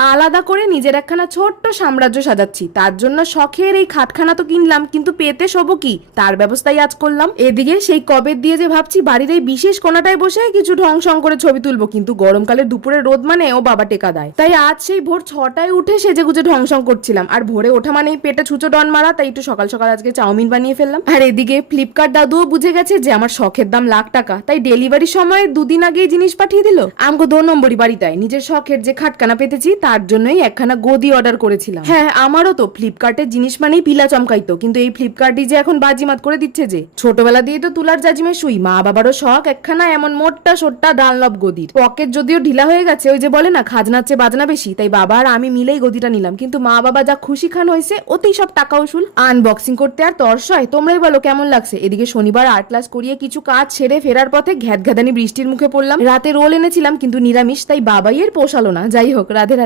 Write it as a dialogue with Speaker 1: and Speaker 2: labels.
Speaker 1: আলাদা করে নিজের একখানা ছোট্ট সাম্রাজ্য সাজাচ্ছি। তার জন্য শখের এই খাটখানা তো কিনলাম, কিন্তু পেতে শোবো কি? তার ব্যবস্থাই আজ করলাম। এদিকে সেই কবে দিয়ে যে ভাবছি, বাড়ির এই বিশেষ কোনাটায় বসে কিছু ঢং সং করে ছবি তুলবো, কিন্তু গরমকালে দুপুরে রোদ মানে ও বাবা টেকা দেয়। তাই আজ সেই ভোর ছটায় উঠে সেজে গুজে ঢং সং করছিলাম। আর ভোরে ওঠা মানেই পেটে ছুচো ডন মারা, তাই একটু সকাল সকাল আজকে চাউমিন বানিয়ে ফেললাম। আর এদিকে ফ্লিপকার্ট দাদুও বুঝে গেছে যে আমার শখের দাম লাখ টাকা, তাই ডেলিভারির সময় দুদিন আগেই জিনিস পাঠিয়ে দিল। আমগো দো নম্বরই বাড়িটায়, নিজের শখের যে খাটখানা পেতেছি তার জন্যই একখানা গদি অর্ডার করেছিলাম। হ্যাঁ আমারও তো। ফ্লিপকার্টের জিনিস মানেই পিলা চমকাইতো। কিন্তু এই ফ্লিপকার্টই যে এখন বাজিমাত করে দিচ্ছে যে, ছোটবেলা দিয়ে তো তুলার জাজিমে শুই। মা বাবারও শখ একখানা এমন মোটটা সোট্টা ডানলব গদির। পকেট যদিও ঢিলা হয়ে গেছে, ওই যে বলে না খাজনার চেয়ে বাজনা বেশি, তাই বাবা আর আমি মিলেই গদিটা নিলাম। কিন্তু মা বাবা যা খুশি খান হয়েছে ওতেই সব টাকা উসুল। আনবক্সিং করতে আর তর্স তোমরাই বলো কেমন লাগছে? এদিকে শনিবার আর্ট ক্লাস করিয়ে কিছু কাজ ছেড়ে ফেরার পথে ঘ্যাত ঘ্যাদানি বৃষ্টির মুখে পড়লাম। রাতে রোল এনেছিলাম, কিন্তু নিরামিষ, তাই বাবাই এর পোষালো না। যাই হোক, রাধে রাধে।